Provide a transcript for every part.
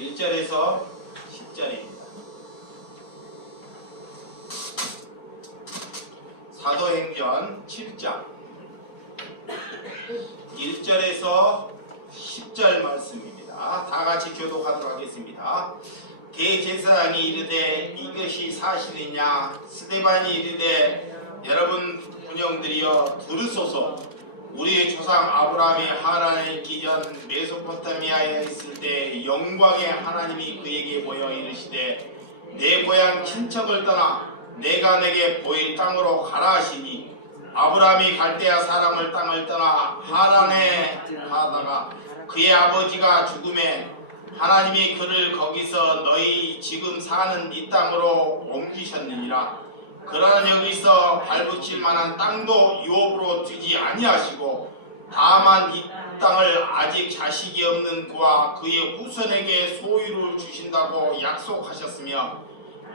1절에서 10절입니다. 사도행전 7장 1절에서 10절 말씀입니다. 다 같이 교독하도록 하겠습니다. 대제사장이 이르되 이것이 사실이냐? 스데반이 이르되 여러분 군영들이여 들으소서. 우리의 조상 아브라함이 하란에 있기 전 메소포타미아에 있을 때 영광의 하나님이 그에게 보여 이르시되 내 고향 친척을 떠나 내가 내게 보일 땅으로 가라 하시니 아브라함이 갈대아 사람을 땅을 떠나 하란에 가다가 그의 아버지가 죽음에 하나님이 그를 거기서 너희 지금 사는 이 땅으로 옮기셨느니라. 그러나 여기서 발붙일 만한 땅도 유업으로 두지 아니하시고 다만 이 땅을 아직 자식이 없는 그와 그의 후손에게 소유를 주신다고 약속하셨으며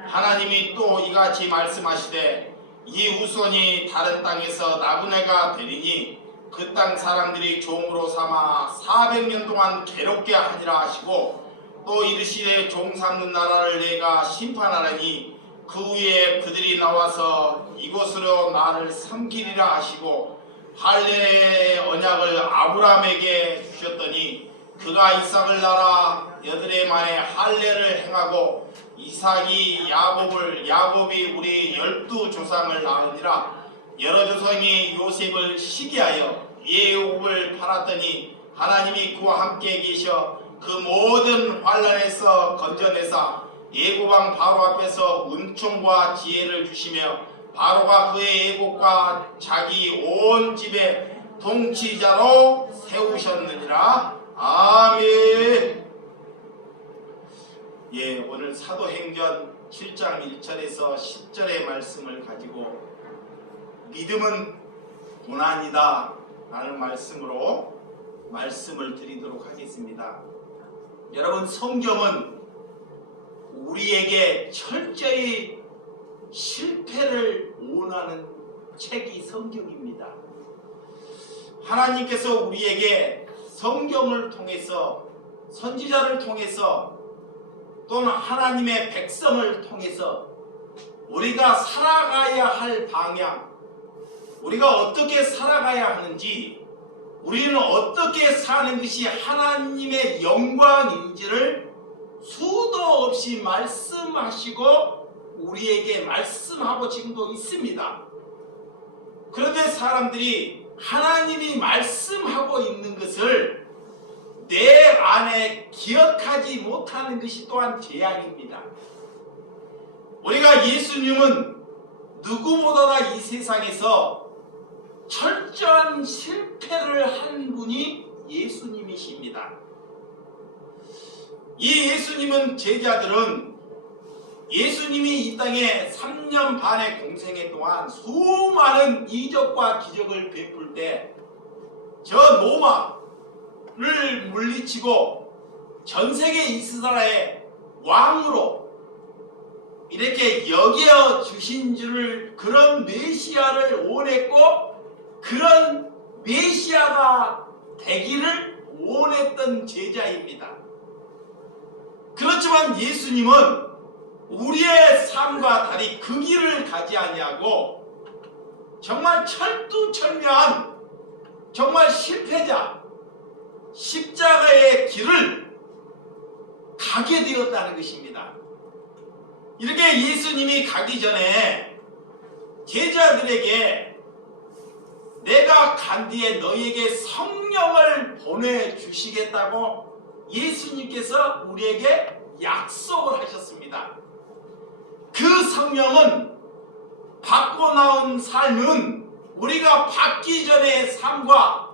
하나님이 또 이같이 말씀하시되 이 후손이 다른 땅에서 나그네가 되리니 그 땅 사람들이 종으로 삼아 400년 동안 괴롭게 하리라 하시고 또 이르시되 종 삼는 나라를 내가 심판하라니 그 후에 그들이 나와서 이곳으로 나를 섬기리라 하시고 할례의 언약을 아브라함에게 주셨더니 그가 이삭을 낳아 여드레 만에 할례를 행하고 이삭이 야곱이 우리 12조상을 낳으니라. 여러 조상이 요셉을 시기하여 예굽을 팔았더니 하나님이 그와 함께 계셔 그 모든 환난에서 건져내사 예고왕 바로 앞에서 은총과 지혜를 주시며 바로가 그의 예국과 자기 온 집의 통치자로 세우셨느니라. 아멘. 예, 오늘 사도행전 7장 1절에서 10절의 말씀을 가지고 믿음은 고난이다 라는 말씀으로 말씀을 드리도록 하겠습니다. 여러분, 성경은 우리에게 철저히 실패를 원하는 책이 성경입니다. 하나님께서 우리에게 성경을 통해서 선지자를 통해서 또는 하나님의 백성을 통해서 우리가 살아가야 할 방향, 우리가 어떻게 살아가야 하는지, 우리는 어떻게 사는 것이 하나님의 영광인지를 수도 없이 말씀하시고 우리에게 말씀하고 지금도 있습니다. 그런데 사람들이 하나님이 말씀하고 있는 것을 내 안에 기억하지 못하는 것이 또한 재앙입니다. 우리가 예수님은 누구보다 이 세상에서 철저한 실패를 한 분이 예수님이십니다. 이 예수님은 제자들은 예수님이 이 땅에 3년 반의 공생애 동안 수많은 이적과 기적을 베풀 때 저 로마를 물리치고 전세계 이스라엘의 왕으로 이렇게 여겨 주신 줄을, 그런 메시아를 원했고 그런 메시아가 되기를 원했던 제자입니다. 그렇지만 예수님은 우리의 삶과 달리 그 길을 가지 아니하고 정말 철두철미한 정말 실패자, 십자가의 길을 가게 되었다는 것입니다. 이렇게 예수님이 가기 전에 제자들에게 내가 간 뒤에 너희에게 성령을 보내주시겠다고 예수님께서 우리에게 약속을 하셨습니다. 그 성령은 받고 나온 삶은 우리가 받기 전의 삶과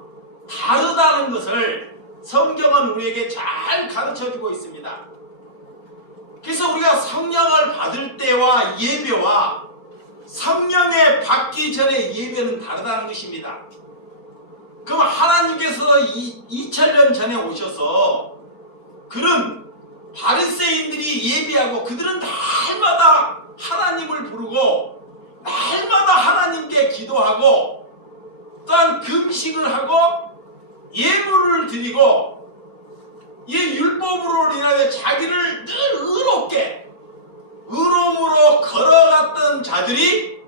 다르다는 것을 성경은 우리에게 잘 가르쳐주고 있습니다. 그래서 우리가 성령을 받을 때와 예배와 성령에 받기 전의 예배는 다르다는 것입니다. 그럼 하나님께서 2000년 전에 오셔서 그런 바리새인들이 예배하고 그들은 날마다 하나님을 부르고 날마다 하나님께 기도하고 또한 금식을 하고 예물을 드리고 이 율법으로 의로움으로 인하여 자기를 늘 의로움으로 걸어갔던 자들이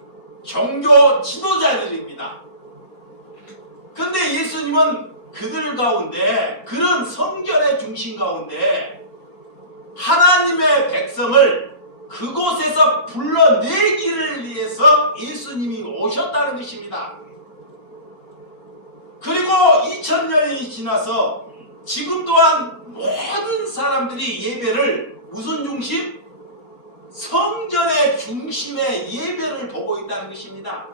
종교 지도자들입니다. 근데 예수님은 그들 가운데, 그런 성전의 중심 가운데 하나님의 백성을 그곳에서 불러내기를 위해서 예수님이 오셨다는 것입니다. 그리고 2000년이 지나서 지금 또한 모든 사람들이 예배를 무슨 중심? 성전의 중심의 예배를 보고 있다는 것입니다.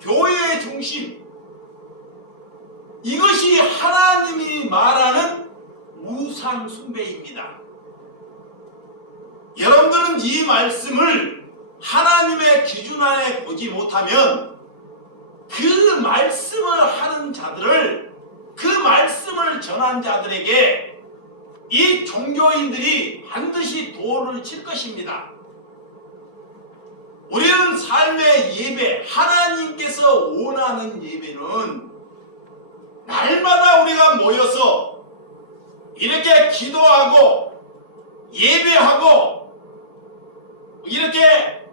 교회의 중심. 이것이 하나님이 말하는 우상 숭배입니다. 여러분들은 이 말씀을 하나님의 기준 안에 보지 못하면 그 말씀을 하는 자들을, 그 말씀을 전한 자들에게 이 종교인들이 반드시 도를 칠 것입니다. 우리는 삶의 예배, 하나님께서 원하는 예배는 날마다 우리가 모여서 이렇게 기도하고 예배하고 이렇게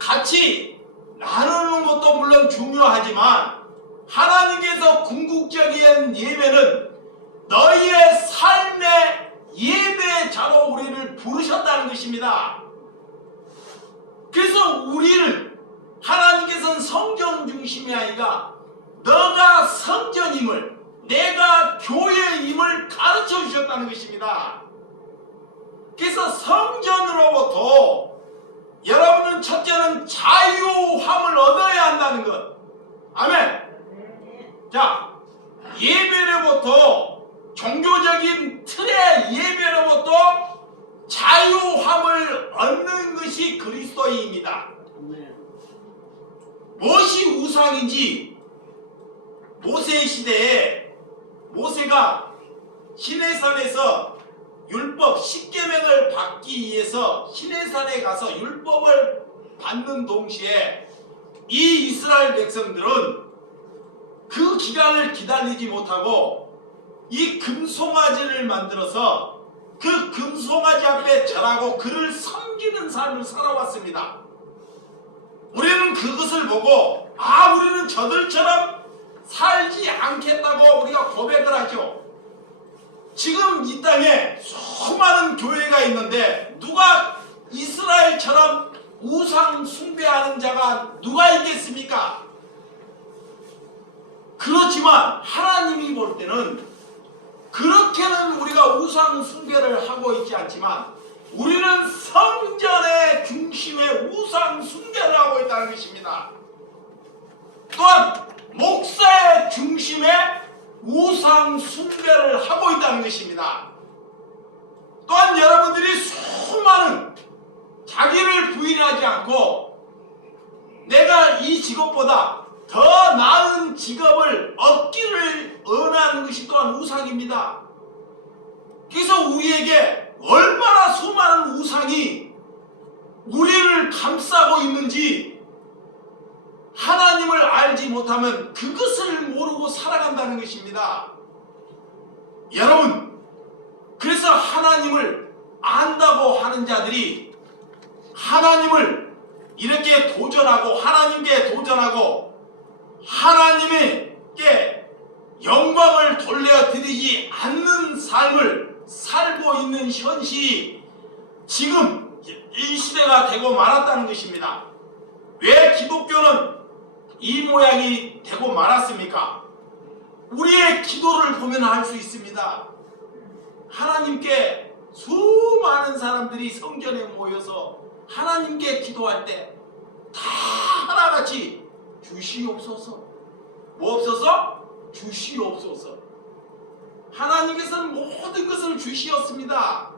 같이 나누는 것도 물론 중요하지만 하나님께서 궁극적인 예배는 너희의 삶의 예배자로 우리를 부르셨다는 것입니다. 그래서 우리를 하나님께서는 성전 중심이 아니라 너가 성전임을, 내가 교회임을 가르쳐 주셨다는 것입니다. 그래서 성전으로부터 여러분은 첫째는 자유함을 얻어야 한다는 것. 아멘. 자, 예배로부터, 종교적인 틀의 예배로부터 자유함을 얻는 것이 그리스도인입니다. 무엇이 우상인지, 모세 시대에 모세가 시내산에서 율법 10계명을 받기 위해서 시내산에 가서 율법을 받는 동시에 이 이스라엘 백성들은 그 기간을 기다리지 못하고 이 금송아지를 만들어서 그 금송아지 앞에 절하고 그를 섬기는 삶을 살아왔습니다. 우리는 그것을 보고 우리는 저들처럼 살지 않겠다고 우리가 고백을 하죠. 지금 이 땅에 수많은 교회가 있는데 누가 이스라엘처럼 우상 숭배하는 자가 누가 있겠습니까? 그렇지만 하나님이 볼 때는 그렇게는 우리가 우상 숭배를 하고 있지 않지만 우리는 성전의 중심에 우상 숭배를 하고 있다는 것입니다. 또한 목사의 중심에 우상 숭배를 하고 있다는 것입니다. 또한 여러분들이 수많은 자기를 부인하지 않고 내가 이 직업보다 더 나은 직업을 얻기를 원하는 것이 또한 우상입니다. 그래서 우리에게 얼마나 수많은 우상이 우리를 감싸고 있는지 하나님을 알지 못하면 그것을 모르고 살아간다는 것입니다. 여러분, 그래서 하나님을 안다고 하는 자들이 하나님을 이렇게 도전하고 하나님께 도전하고 하나님께 영광을 돌려드리지 않는 삶을 살고 있는 현실이 지금 이 시대가 되고 말았다는 것입니다. 왜 기독교는 이 모양이 되고 말았습니까? 우리의 기도를 보면 알 수 있습니다. 하나님께 수많은 사람들이 성전에 모여서 하나님께 기도할 때 다 하나같이 주시옵소서. 뭐 없어서? 주시옵소서. 하나님께서는 모든 것을 주시었습니다.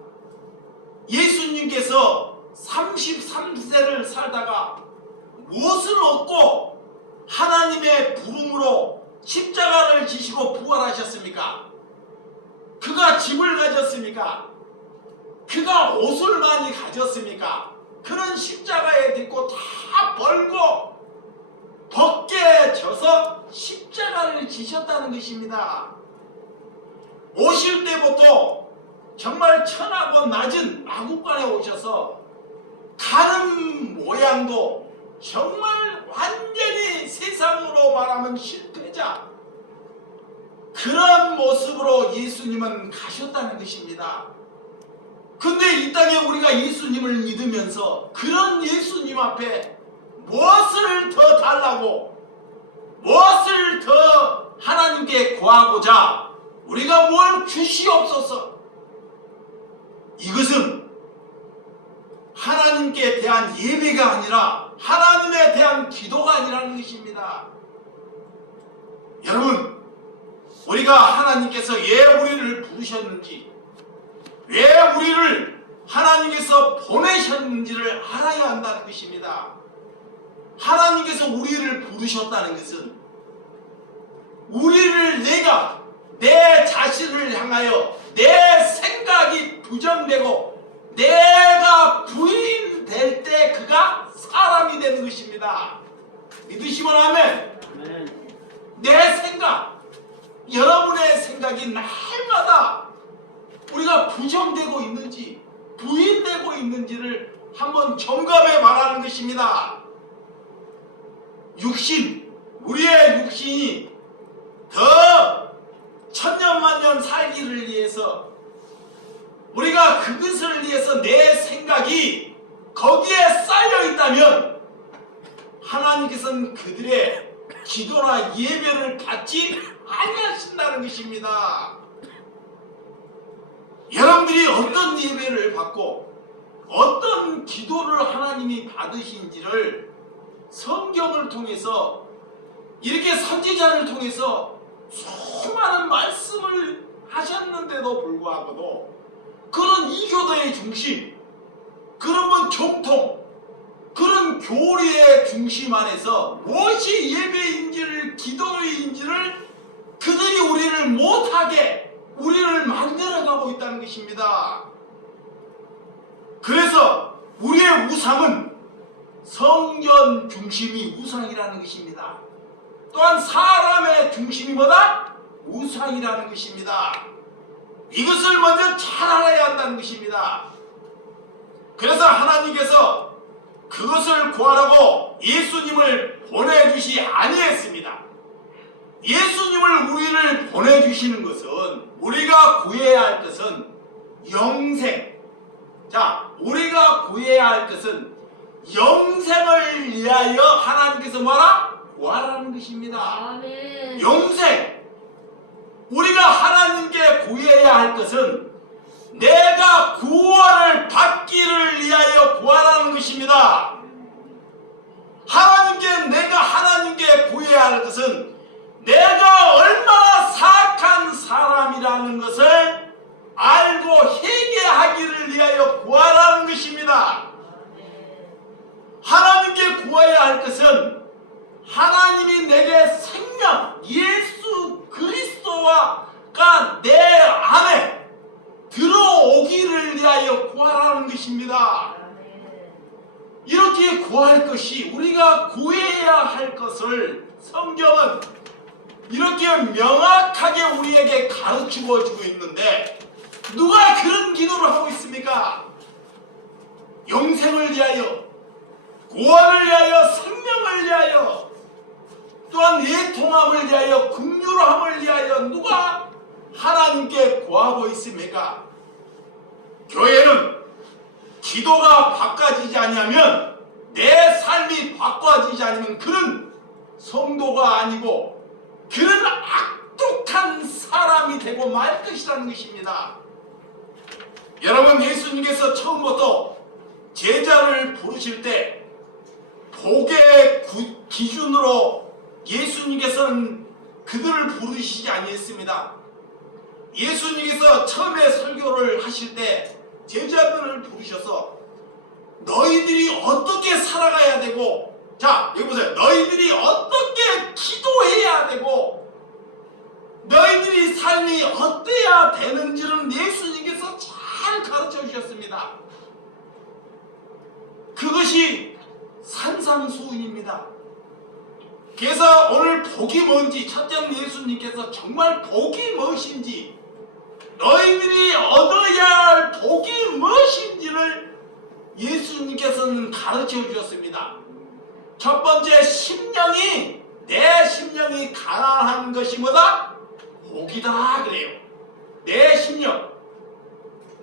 예수님께서 33세를 살다가 무엇을 얻고 하나님의 부름으로 십자가를 지시고 부활하셨습니까? 그가 집을 가졌습니까? 그가 옷을 많이 가졌습니까? 그는 십자가에 딛고 다 벌고 벗게 져서 십자가를 지셨다는 것입니다. 오실 때부터 정말 천하고 낮은 마국간에 오셔서 가는 모양도 정말 완전히 세상으로 말하면 실패자, 그런 모습으로 예수님은 가셨다는 것입니다. 근데 이 땅에 우리가 예수님을 믿으면서 그런 예수님 앞에 무엇을 더 달라고, 무엇을 더 하나님께 구하고자 우리가 뭘 주시옵소서, 이것은 하나님께 대한 예배가 아니라 하나님에 대한 기도가 아니라는 것입니다. 여러분, 우리가 하나님께서 왜 우리를 부르셨는지, 왜 우리를 하나님께서 보내셨는지를 알아야 한다는 것입니다. 하나님께서 우리를 부르셨다는 것은 우리를 내 자신을 향하여 내 생각이 부정되고 내가 부인될 때 그가 사람이 되는 것입니다. 믿으시면 아멘. 내 생각, 여러분의 생각이 날마다 우리가 부정되고 있는지 부인되고 있는지를 한번 점검해 말하는 것입니다. 육신, 우리의 육신이 더 천년만년 살기를 위해서 우리가 그것을 위해서 내 생각이 거기에 쌓여 있다면 하나님께서는 그들의 기도나 예배를 받지 아니하신다는 것입니다. 여러분들이 어떤 예배를 받고 어떤 기도를 하나님이 받으신지를 성경을 통해서, 이렇게 선지자를 통해서 수많은 말씀을 하셨는데도 불구하고도 그런 이교도의 중심, 그런 정통, 그런 교리의 중심 안에서 무엇이 예배인지를, 기도인지를 그들이 우리를 못하게 우리를 만들어가고 있다는 것입니다. 그래서 우리의 우상은 성전 중심이 우상이라는 것입니다. 또한 사람의 중심이 뭐다? 우상이라는 것입니다. 이것을 먼저 잘 알아야 한다는 것입니다. 그래서 하나님께서 그것을 구하라고 예수님을 보내주시 아니했습니다. 예수님을 우리를 보내주시는 것은, 우리가 구해야 할 것은 영생. 자, 우리가 구해야 할 것은 영생을 위하여 하나님께서 뭐라? 구하라는 것입니다. 아멘. 영생. 우리가 하나님께 구해야 할 것은 내가 구원을 받기를 위하여 구하라는 것입니다. 내가 하나님께 구해야 할 것은 내가 얼마나 사악한 사람이라는 것을 알고 회개하기를 위하여 구하라는 것입니다. 하나님께 구해야 할 것은 하나님이 내게 생명, 예수 그리스도가 내 안에 들어오기를 위하여 구하라는 것입니다. 이렇게 구할 것이, 우리가 구해야 할 것을 성경은 이렇게 명확하게 우리에게 가르치고 주고 있는데, 누가 그런 기도를 하고 있습니까? 영생을 위하여, 구원을 위하여, 생명을 위하여, 또한 예통함을 위하여, 긍휼함을 위하여 누가 하나님께 구하고 있습니까? 교회는 기도가 바꿔지지 않으면, 내 삶이 바꿔지지 않으면 그런 성도가 아니고 그런 악독한 사람이 되고 말 것이라는 것입니다. 여러분, 예수님께서 처음부터 제자를 부르실 때 복의 기준으로 예수님께서는 그들을 부르시지 아니했습니다. 예수님께서 처음에 설교를 하실 때 제자들을 부르셔서 너희들이 어떻게 살아가야 되고, 자 여기 보세요, 너희들이 어떻게 기도해야 되고 너희들이 삶이 어때야 되는지를 예수님께서 잘 가르쳐 주셨습니다. 그것이 산상수훈입니다. 그래서 오늘 복이 뭔지, 첫째는 예수님께서 정말 복이 무엇인지 너희들이 얻어야 할 복이 무엇인지를 예수님께서는 가르쳐 주셨습니다. 첫 번째, 심령이, 내 심령이 가난한 것이 뭐다? 복이다 그래요. 내 심령,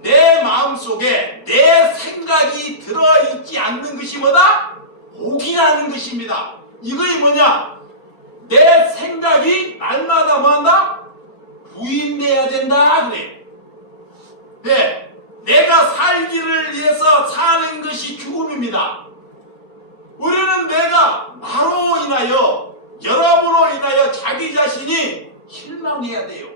내 마음속에 내 생각이 들어있지 않는 것이 뭐다? 복이라는 것입니다. 이것이 뭐냐? 내 생각이 날마다 뭐한다? 부인돼야 된다 그래. 네, 내가 살기를 위해서 사는 것이 죽음입니다. 우리는 내가 나로 인하여, 여러분으로 인하여 자기 자신이 실망해야 돼요.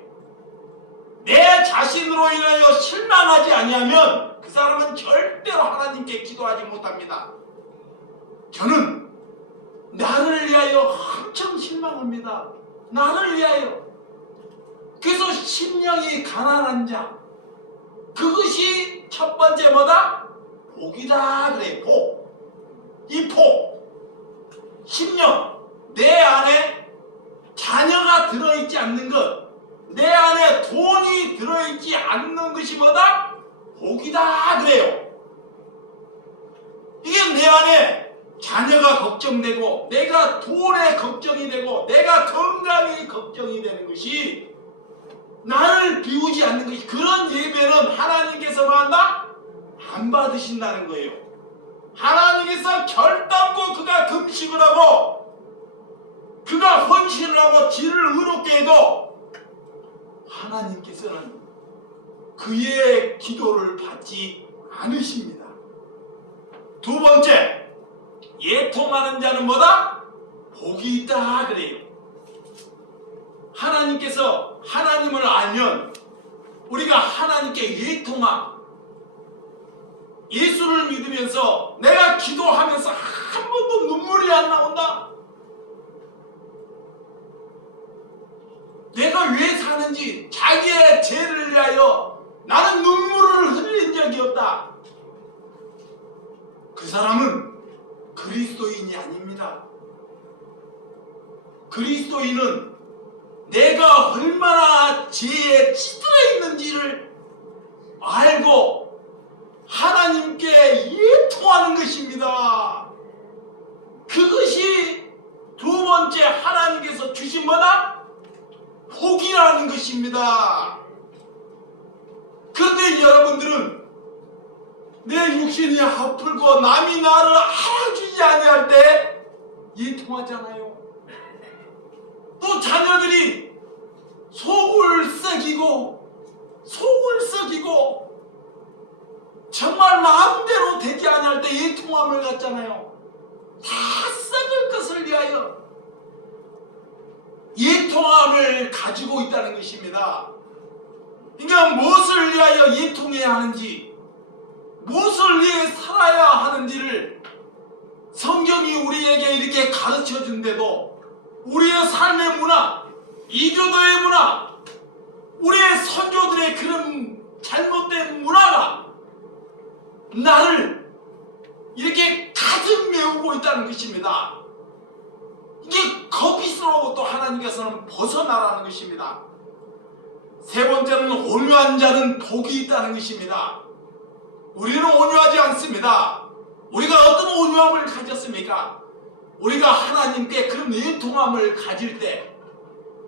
내 자신으로 인하여 실망하지 아니하면 그 사람은 절대로 하나님께 기도하지 못합니다. 저는 나를 위하여 엄청 실망합니다. 나를 위하여. 그래서 심령이 가난한 자, 그것이 첫 번째 뭐다? 복이다 그래. 복. 이 복, 심령, 내 안에 자녀가 들어있지 않는 것, 내 안에 돈이 들어있지 않는 것이 뭐다? 복이다 그래요. 이게 내 안에 자녀가 걱정되고, 내가 돈에 걱정이 되고, 내가 건강이 걱정이 되는 것이, 나를 비우지 않는 것이, 그런 예배는 하나님께서 뭐 한다? 안 받으신다는 거예요. 하나님께서 결단코 그가 금식을 하고 그가 헌신을 하고 지를 의롭게 해도 하나님께서는 그의 기도를 받지 않으십니다. 두 번째, 예통하는 자는 뭐다? 복이 있다 그래요. 하나님께서, 하나님을 알면 우리가 하나님께 예통함, 예수를 믿으면서 내가 기도하면서 한 번도 눈물이 안 나온다. 내가 왜 사는지, 자기의 죄를 위하여 나는 눈물을 흘린 적이 없다. 그 사람은 그리스도인이 아닙니다. 그리스도인은 내가 얼마나 죄에 찌들어 있는지를 알고 하나님께 예통하는 것입니다. 그것이 두 번째 하나님께서 주신 뭐다? 복이라는 것입니다. 그런데 여러분들은 내 육신이 아프고 남이 나를 알아주지 아니할 때 예통하잖아요. 또 자녀들이 속을 썩이고 정말 마음대로 되지 아니할 때 예통함을 갖잖아요. 다 썩을 것을 위하여 예통함을 가지고 있다는 것입니다. 그러니까 무엇을 위하여 예통해야 하는지, 무엇을 위해 살아야 하는지를 성경이 우리에게 이렇게 가르쳐 준데도 우리의 삶의 문화, 이교도의 문화, 우리의 선조들의 그런 잘못된 문화가 나를 이렇게 가득 메우고 있다는 것입니다. 이게 거기서부터 하나님께서는 벗어나라는 것입니다. 세 번째는 온유한 자는 복이 있다는 것입니다. 우리는 온유하지 않습니다. 우리가 어떤 온유함을 가졌습니까? 우리가 하나님께 그런 예통함을 가질 때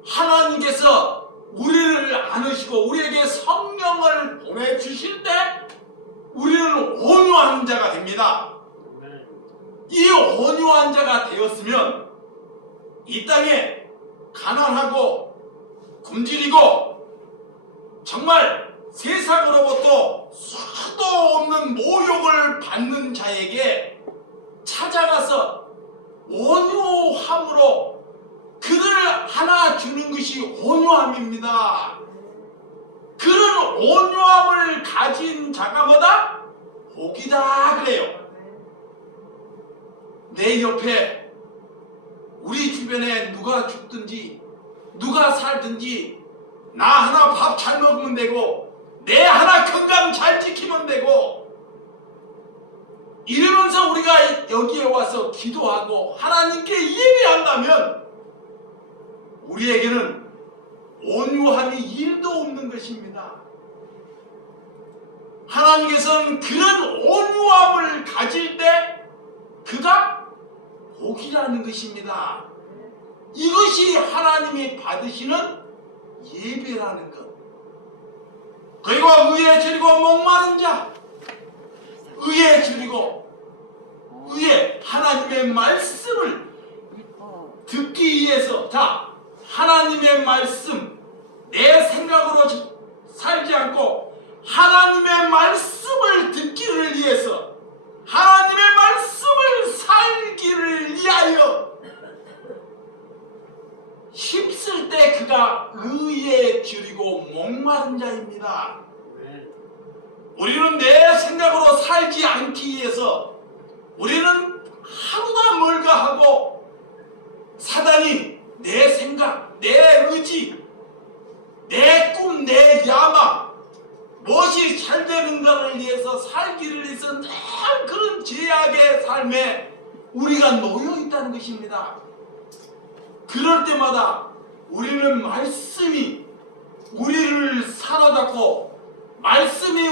하나님께서 우리를 안으시고 우리에게 성령을 보내주실 때 우리는 온유한 자가 됩니다. 이 온유한 자가 되었으면 이 땅에 가난하고 굶주리고 정말 세상으로부터 수도 없는 모욕을 받는 자에게 찾아가서 온유함으로 그를 하나 주는 것이 온유함입니다. 그런 온유함을 가진 자가 뭐다? 복이다 그래요. 내 옆에 우리 주변에 누가 죽든지 누가 살든지 나 하나 밥 잘 먹으면 되고 내 하나 건강 잘 지키면 되고 이러면서 우리가 여기에 와서 기도하고 하나님께 예배한다면 우리에게는 온유함이 1도 없는 것입니다. 하나님께서는 그런 온유함을 가질 때 그가 복이라는 것입니다. 이것이 하나님이 받으시는 예배라는 것. 그리고 의에 줄이고 목마른 자, 의에 줄이고 의에 하나님의 말씀을 듣기 위해서, 자, 하나님의 말씀, 내 생각으로 살지 않고 하나님의 말씀을 듣기를 위해서, 하나님의 말씀을 살기를 위하여 힘쓸 때 그가 의에 줄이고 목마른 자입니다. 우리는 내 생각으로 살지 않기 위해서 우리는 하루가 멀가 하고 사단이 내 생각, 내 의지, 내 꿈, 내 야망, 무엇이 잘 되는가를 위해서 살기를 위해서 늘 그런 죄악의 삶에 우리가 놓여 있다는 것입니다. 그럴 때마다 우리는 말씀이 우리를 사로잡고 말씀이